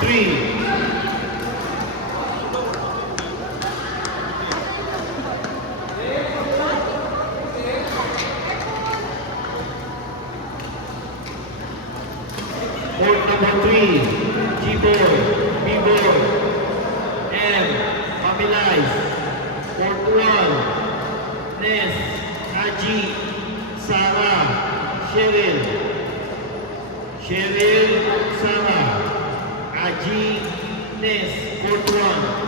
3. Court number 3, G-Boy, B-Boy, M, Pamilais. Court 1, Ness, Haji, Sarah, Cheryl, Sarah, Haji, Ness, Court 1.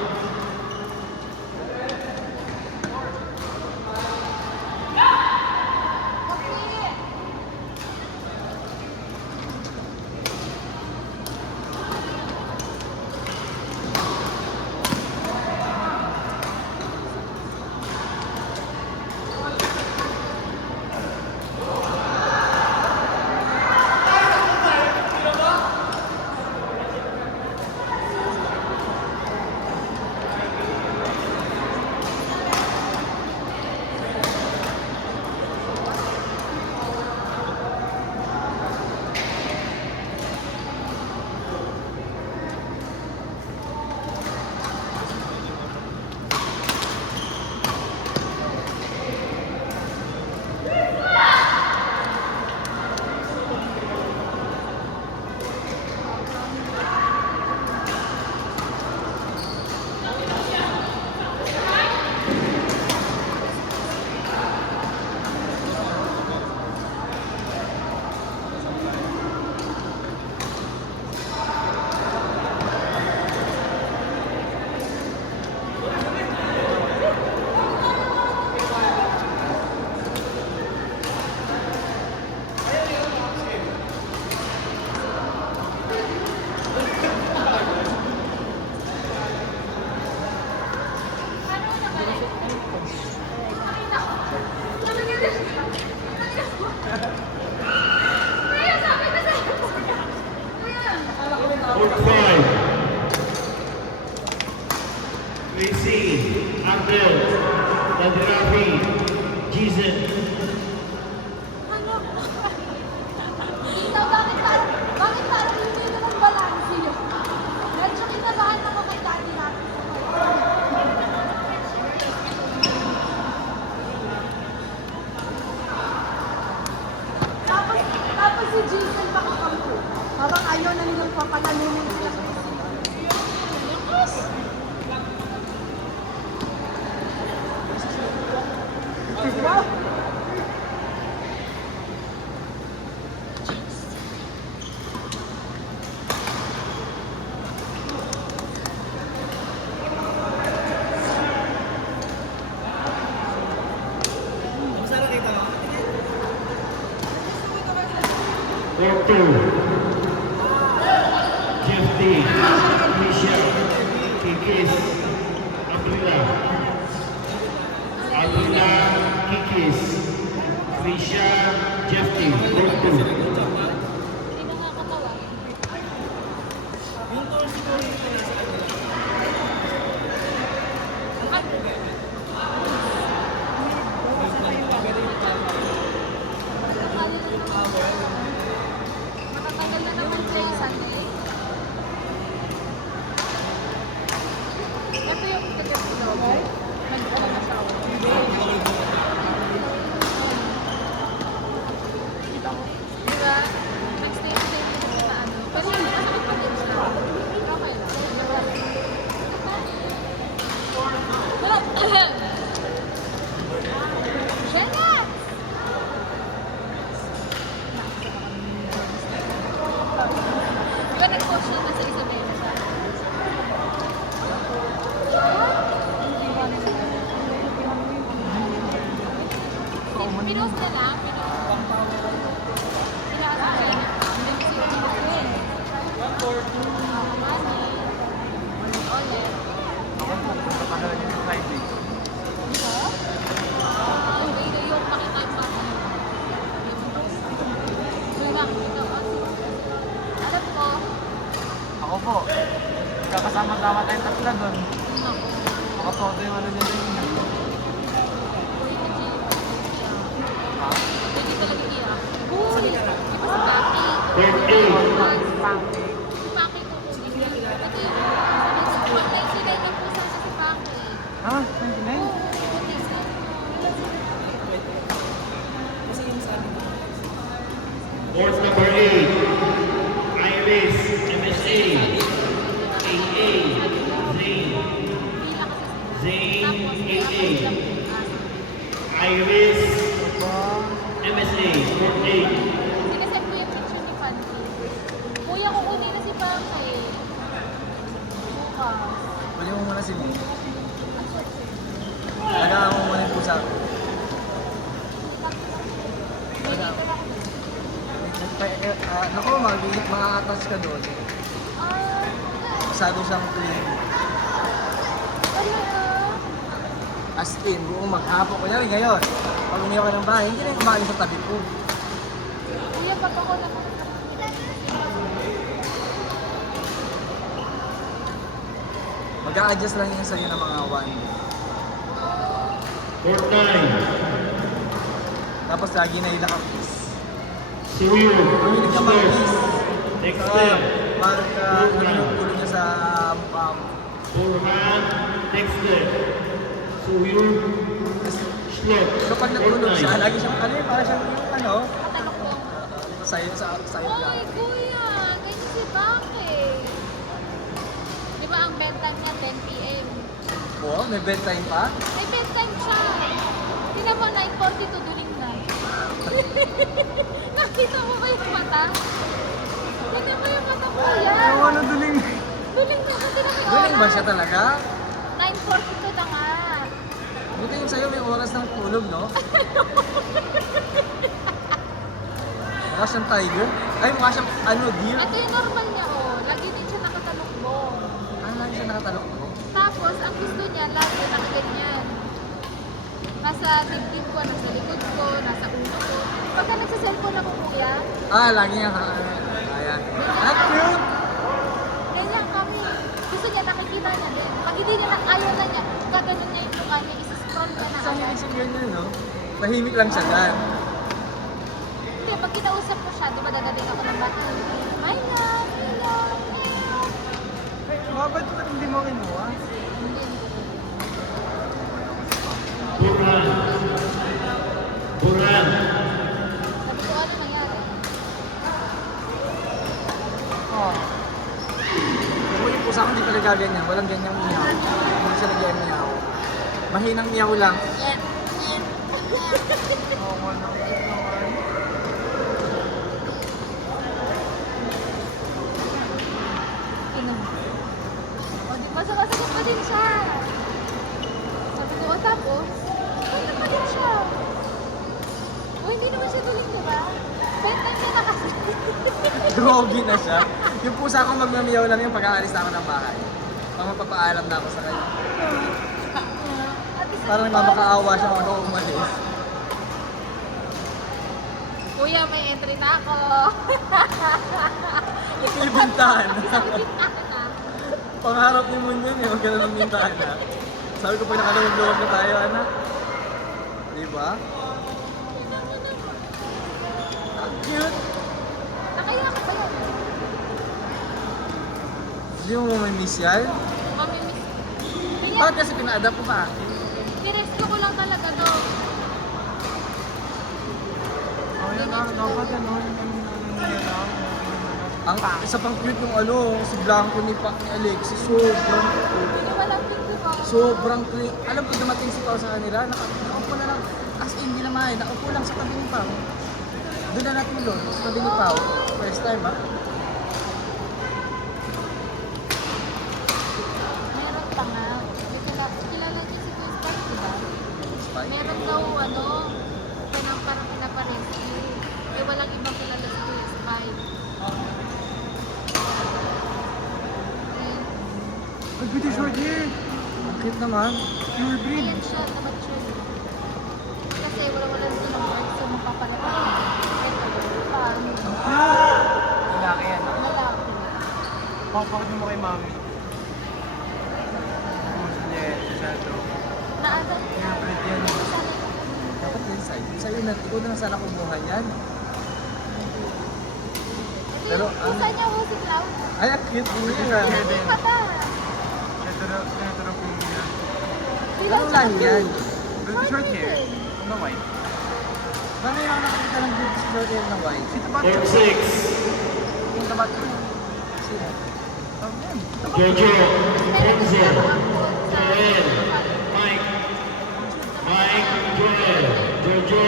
Court 5, Tracy, Abdel, Ladrafi, Jason. Tita, bakit parang hindi na ng balanse yun? Medyo kinabahan ako kay daddy natin. Tapos si Jason pakakampo. Habang ayaw na nilang papalanunin sila sa wow! Court 2, Jeff D, Michelle, Kikis, Abdullah, Kikis, Trisha, Jeff D, Court 2. Matatagal na naman siya yung Sunday. Ito yung ticket ko daw. Mag-asawa. Diba? Nag-stay dito sa ano. Pero hindi pa nakapagin siya. Okay lang. Jeanette! Diba nag-coach na sa Isabela siya? Pinost na lang. Ako po, kakasama-sama tayong tatlo doon. Makapodo yung ano niya doon. Ha? Court 8, Naku, ma-attach ka doon. Ah, Masyado siyang clean. talaga. As in, buong maghapon. Kunyari ngayon, pag umiyak ka ng bahay, hindi na kumain sa tabi ko. Kuya, pag ako naman. Mag-a-adjust lang yan sa'yo ng mga 1 day. Court 9. Tapos lagi na ilang ang kiss. Suyo. Mahilig ka mag-kiss. Dexter. Parang ulo niya sa mukha mo. Burhan. Dexter. Suyo. Slot. So pag natulog siya, lagi siyang parang siyang yung Matalok ko. sa'yo Oy, lang. kuya, ganyan si Bakit? Di ba ang bedtime niya 10 p.m.? Oo, may bedtime pa. May bedtime siya. Tingnan mo, 9:42 duling na. Nakita mo ba yung mata? Tingnan mo yung mata, kuya. Ano duling? Duling na kasi na may Duling ba oras. siya talaga? 9:42 na nga. Buti yung sa'yo may oras ng tulog, no? Mukha siyang tiger. Ay, mukha siyang deer. Ito yung normal niya, oh. Lagi din siya nakatalokbong. Lagi siya nakatalok mo. Tapos, ang gusto niya, lagi nakaganyan. Nasa dibdib ko, nasa likod ko, nasa ulo ko. Pagka nagsa-cellphone ako, kuya, Lagi niya. Ayan. Cute! ganyan kami. Gusto niya, nakikita niya din. Pag hindi niya ayaw na niya, gaganon niya yung mukha niya, isa-scroll ka na Sa agad. hilising ganyan, no? Tahimik lang siya dyan. Hindi, pag kinausap ko siya, di ba dadalhin ako ng bata? My love, my love, my love. Bakit hindi mo kinuha? Hindi. Burhan. Burhan. Sabi ko, ano nangyari? Oo. Kung yung pusa ko hindi talaga ganyan. Walang ganyang miyaw. Hindi siya nag miyaw. Mahinang miyaw lang. Oo, wala. Inom. O, di ba, sumasagot pa din siya. Sabi ko, o tapos, inom pa din siya. O, hindi naman siya tuling, di ba? Bedtime niya na kasi. Drogi na siya. Yung pusa ko magmamiyaw lang yung pag-aalis na ako ng bahay. Pag magpapaalam na ako sa kanya. At isa Parang pa, namakaawa siya kung ako umalis. Kuya, may entry na ako. Ikibintahan. Isang bintana. Pangarap ni Moon yun eh. Huwag ka na ng bintahan na. Sabi ko pag nakalawag-lawag na tayo, anak. Diba? Ang cute. Nakaya ka ba yan? Hindi mo mamimiss yan? Mamimiss. Kaya, Bakit kasi pina-adapt ko pa? nirescue ko lang talaga to. Ang isa pang cute yung si Blanco ni Alexis. Sobrang cute. Hindi walang pinto ko. Sobrang cute. Alam ko dumating si Pao sa kanila, nakaupo na lang. As in, hindi naman, nakaupo lang sa tabi ni Pao. Doon na natulog, sa tabi ni Pao. First time, ha? Meron pa nga. Kilala niyo si Kuya Spike, di ba? Spike. Meron daw, parang pinaparescue. Eh, walang ibang kilala si Kuya Spike. Eh, Ang pretty short hair. Ang cute naman. Pure breed. ayan siya, na mature. Kasi wala silang work, so mapapalapit. Paano? Lalaki yan, ha? Lalaki. Pakapakit mo kay mami. Naano? Pure breed yan. Dapat din sa'yo. Sa'yo na, ikaw na lang sana kumuha yan. Pero, Isa niya ho si Cloud. Ay, ang cute din yan. Yung mata. Anong lahi yan? Short hair. Ano white? Bakit yung nakakita ng British short hair na white? Court 6. Yung tabat ko. Sino? Jojo. Enzel. Sa Joel. Mike. Mike. Joel. Jojo.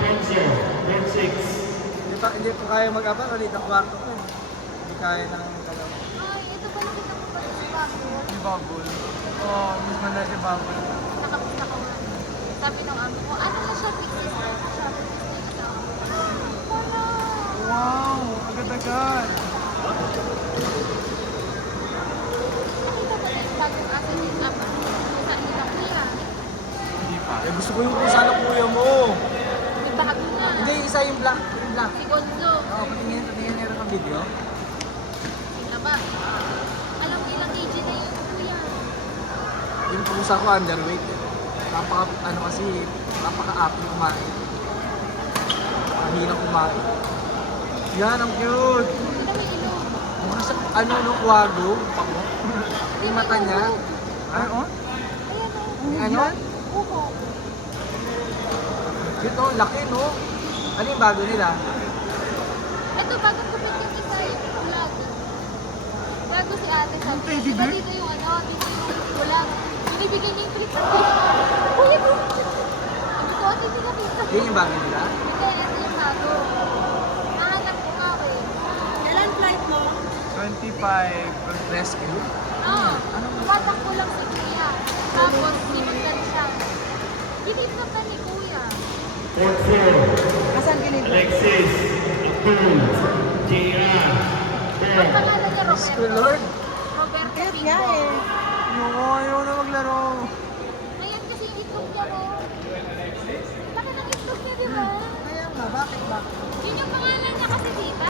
Enzel. Court 6. Hindi ko kaya mag-apa, kalit ang kwarto ko. Hindi kaya ng dalawa. Ay, ito pala kita mo pala si Bubble. Si Bubble? Oo, miss man na si Bubble. Nakapit na ko nga. Sabi ng amo ko, ano na siya, fixes na siya. Wala. Wow, agad-agad. Nakita ba yung bagong asa din apa? Saan nila kuya? Hindi pa. Eh, gusto ko yung kung saan ang kuya mo. May bago na. Hindi, isa yung black. Yung black. Si Gonzo. Oo, patingin meron kang video. Sila ba? Alam mo ilang kg na yung kuya. Yung pusa ko underweight. Napaka-apple kumain. Mahirap kumain. Yan, ang cute. Hindi na may ilong. Mukha siya, nung kwago. Pango. Yung mata niya. Ay, oh? Ayan o. Ano? Uho. Ito, laki, no? Ano yung bago nila? Ito, bagong kupit yung isa yung vlog. Bago si ate sabi. teddy Diba bear? dito yung dito yung vlog. Binibigay niya yung clip. Kuya ko. Sabi ko, ate, hindi nakita. Yun yung bago nila? Hindi, ito yung bago. Nahanap ko nga eh. Kailan flight mo? 25 rescue. Oo. Tumatakbo lang si kuya. Tapos, sinundan siya. Ginip na ni kuya. Port 4. Asan ginip? Alexis. Abdul. JR. Ang pangalan niya, Rescue Roberto. Lord. Roberto Pinto. Ayaw na maglaro. Ayan kasi yung itlog niya, no? Laki ng itlog niya, di ba? Kaya nga, bakit? Yun yung pangalan niya kasi, di ba?